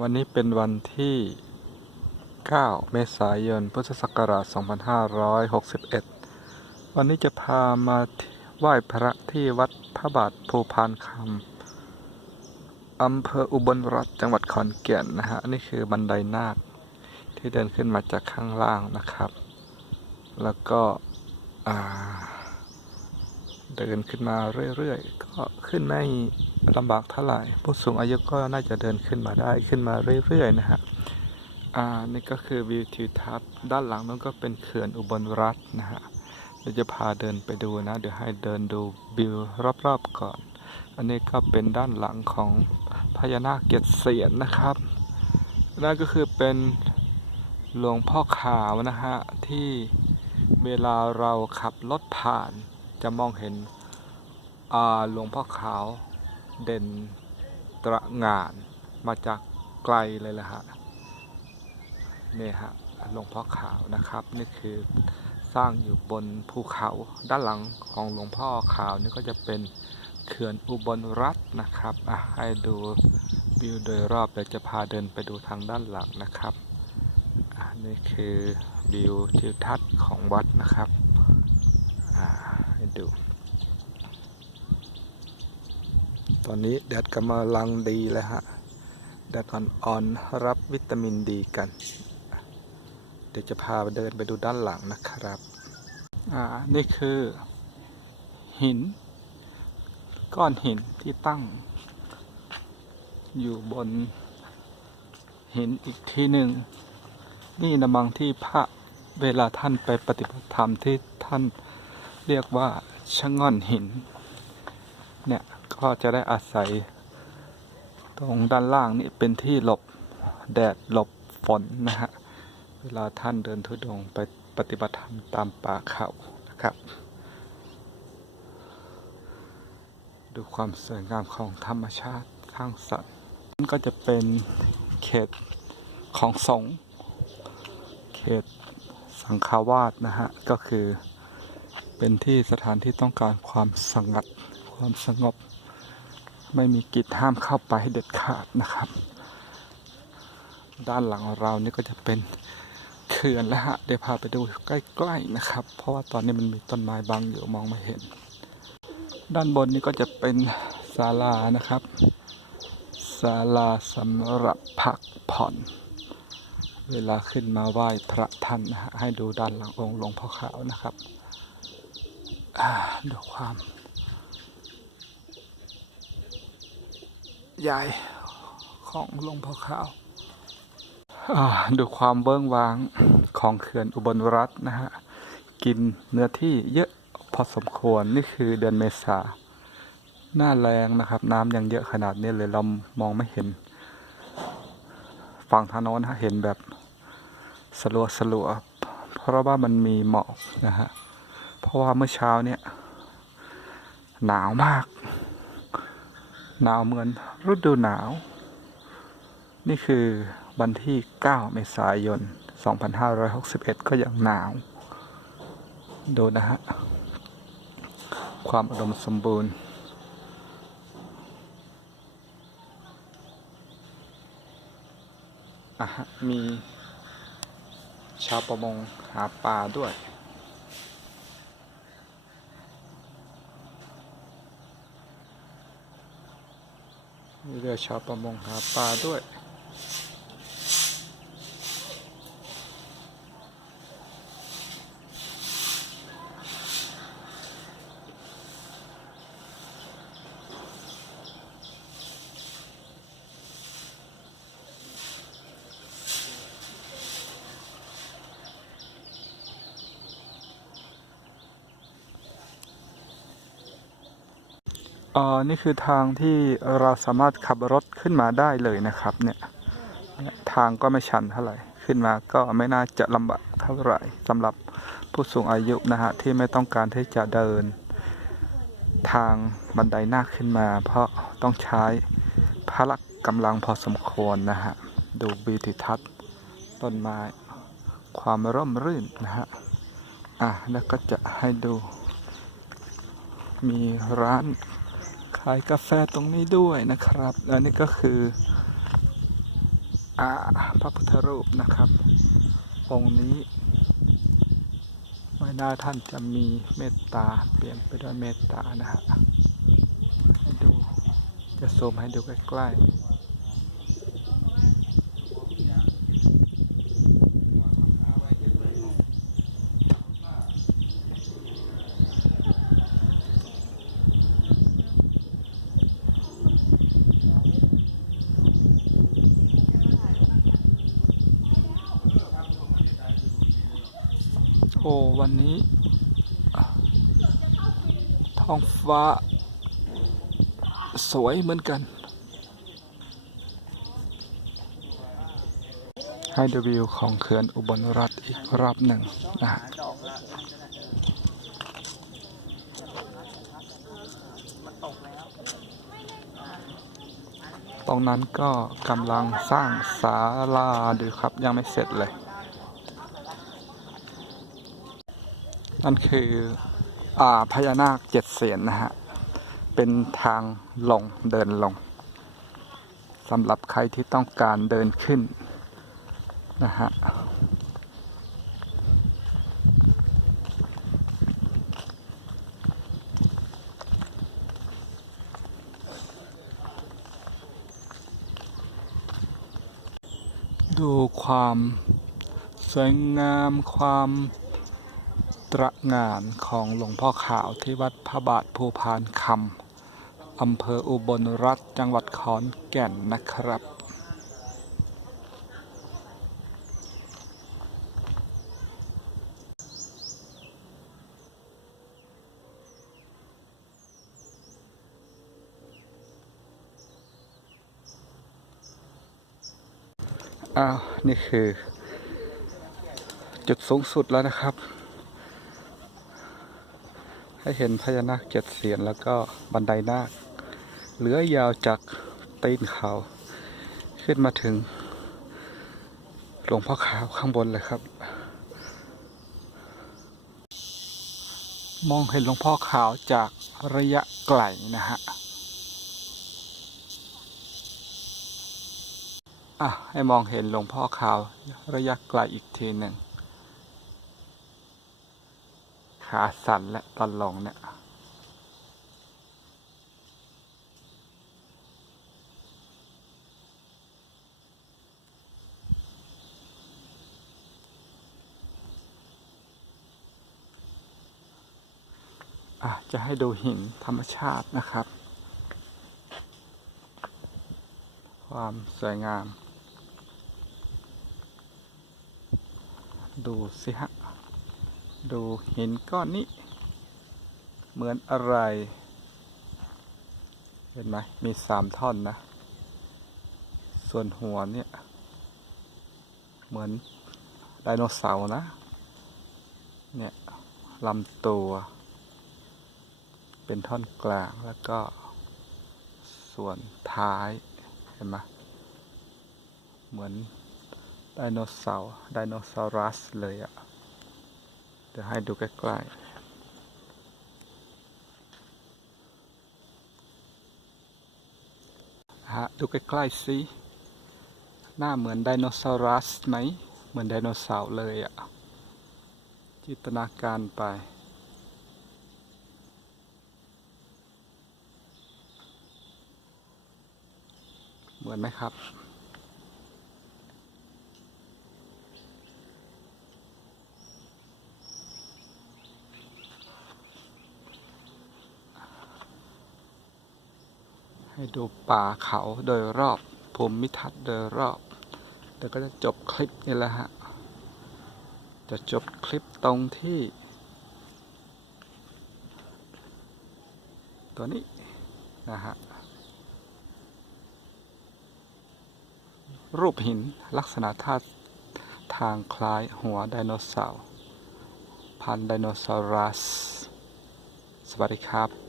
วันนี้เป็นวันที่ 9 เมษายน พุทธศักราช 2561 วันนี้จะพามาไหว้พระที่วัดพระบาทภูพานคำ อำเภออุบลรัตน์จังหวัดขอนแก่นนะฮะ นี่คือบันไดนาค ที่เดินขึ้นมาจากข้างล่างนะครับ แล้วก็ อ่า เดินขึ้นมาเรื่อยๆ ก็ขึ้นไม่ลำบากเท่าไหร่ ผู้สูงอายุก็น่าจะเดินขึ้นมาได้ขึ้นมาเรื่อยๆนะฮะอ่านี่ก็คือวิวทิวทัศน์ด้านหลังนั้นก็เป็นเขื่อนอุบลรัตน์นะฮะเดี๋ยวจะพาเดินไปดูนะ เดี๋ยวให้เดินดูวิวรอบๆก่อน อันนี้ก็เป็นด้านหลังของพญานาคเกียรติเสียนนะครับนั่นก็คือเป็นหลวงพ่อขาวนะฮะที่เวลาเราขับรถผ่าน จะมองเห็นหลวงพ่อขาวเด่นตระงานมาจากไกลเลยละฮะนี่ฮะหลวงพ่อขาวนะครับ นี่คือสร้างอยู่บนภูเขาด้านหลังของหลวงพ่อขาวนี่ก็จะเป็นเขื่อนอุบลรัตน์นะครับอะให้ดูวิวโดยรอบเดี๋ยวจะพาเดินไปดูทางด้านหลังนะครับนี่คือวิวทิวทัศน์ของวัดนะครับอ่า ให้ดู ตอนนี้แดดกำลังดีแล้วฮะ แดดอ่อนๆรับวิตามินดีกัน เดี๋ยวจะพาเดินไปดูด้านหลังนะครับ อ่า นี่คือ หิน ก้อนหินที่ตั้ง อยู่บนหินอีกทีหนึ่ง นี่นะมังที่พระเวลาท่านไปปฏิบัติธรรมที่ท่าน เรียกว่าชะง่อนหิน เนี่ย ก็จะได้อาศัย ตรงด้านล่างนี่เป็นที่หลบแดดหลบฝนนะฮะ เวลาท่านเดินทุดงไปปฏิบัติธรรมตามป่าเขานะครับ ดูความสวยงามของธรรมชาติข้างสัตว์นั่นก็จะเป็นเขตของสงฆ์เขตสังฆาวาสนะฮะ ก็คือ เป็นที่สถานที่ต้องการความสงัด ความสงบ ไม่มีกิจห้ามเข้าไปเด็ดขาดนะครับ ด้านหลังเรานี่ก็จะเป็นเขื่อนแล้วฮะเดี๋ยวพาไปดูใกล้ๆนะครับ เพราะว่าตอนนี้มันมีต้นไม้บังอยู่มองไม่เห็น ด้านบนนี้ก็จะเป็นศาลานะครับศาลาสำหรับพักผ่อน เวลาขึ้นมาไหว้พระท่านนะฮะให้ดูด้านหลังองค์หลวงพ่อขาวนะครับ อ่าดูความใหญ่ของหลวงพ่อขาวอ่าดูความเบิ้งวางของเขื่อนอุบลรัตน์นะฮะ กินเนื้อที่เยอะพอสมควรนี่คือเดือนเมษาหน้าแรงนะครับ น้ำยังเยอะขนาดนี้เลยเรามองไม่เห็น ฝั่งทางโน้นฮะเห็นแบบสลัวสลัวเพราะว่ามันมีหมอกนะฮะ เพราะว่าเมื่อเช้าเนี่ย หนาวมาก หนาวเหมือนฤดูหนาว นี่คือวันที่ 9 เมษายน 2561 ก็ยังหนาว ดูนะฮะ ความอุดมสมบูรณ์มีชาวประมงหาปลาด้วย มีเรือชาวประมงหาปลาด้วย อ๋อนี่คือทางที่เราสามารถขับรถขึ้นมาได้เลยนะครับ เนี่ยทางก็ไม่ชันเท่าไหร่ขึ้นมาก็ไม่น่าจะลำบากเท่าไหร่สำหรับผู้สูงอายุนะฮะที่ไม่ต้องการที่จะเดิน ทางบันไดหน้าขึ้นมา เพราะต้องใช้พละกำลังพอสมควรนะฮะดูวิวทิทัศน์ต้นไม้ความร่มรื่นนะฮะอะแล้วก็จะให้ดูมีร้านายกาแฟตรงนี้ด้วยนะครับ และนี่ก็คืออาพระพุทธรูปนะครับ องค์นี้ ไม่น่าท่านจะมีเมตตาเปลี่ยนไปด้วยเมตตานะฮะให้ดูจะซูมให้ดูใกล้ๆ อ้วันนี้ ท้องฟ้า สวยเหมือนกันให้ดูวิวของเขื่อนอุบลรัฐอีกรอบหนึ่งนะตรงนั้นก็กำลังสร้างศาลาดูครับยังไม่เสร็จเลย นั่นคืออ่าพญานาคเจ็ดเสียนนะฮะ เป็นทางลงเดินลงสำหรับใครที่ต้องการเดินขึ้นนะฮะดูความสวยงามความ ตระงานของหลวงพ่อขาวที่วัดพระบาทภูพานคำอำเภออุบลรัฐจังหวัดขอนแก่นนะครับอ้าวนี่คือ จุดสูงสุดแล้วนะครับ ให้เห็นพญานาคเจ็ดเสียนแล้วก็บันไดนาคเหลือยาวจากตีนเขา ขึ้นมาถึงหลวงพ่อขาวข้างบนเลยครับ มองเห็นหลวงพ่อขาวจากระยะไกลนะฮะอะให้มองเห็นหลวงพ่อขาวระยะไกลอีกทีหนึ่ง ขาสั่นและตอนลงเนี่ยอะจะให้ดูหินธรรมชาตินะครับ ความสวยงาม ดูสิฮะ ดูหินก้อนนี้ เหมือนอะไร เห็นไหมมีสามท่อนนะ ส่วนหัวเนี่ย เหมือนไดโนเสาร์นะ เนี่ยลำตัว เป็นท่อนกลางแล้วก็ ส่วนท้าย เห็นไหมเหมือนไดโนเสาร์ไดโนเสารัสเลยอะ่ะ ดี๋ยวให้ดูใกล้ๆฮะดูใกล้ๆสิ หน้าเหมือนไดโนเสารัสไหม เหมือนไดโนเสาร์เลยอะ่ะจินตนาการไป เหมือนไหมครับ ดูป่าเขาโดยรอบภูมิทัศน์โดยรอบเดี๋ยวก็จะจบคลิปนี่แหละฮะ จะจบคลิปตรงที่ ตัวนี้นะฮะ รูปหินลักษณะท่าทางคล้ายหัวไดโนเสาร์ พันไดโนเสารัส สวัสดีครับ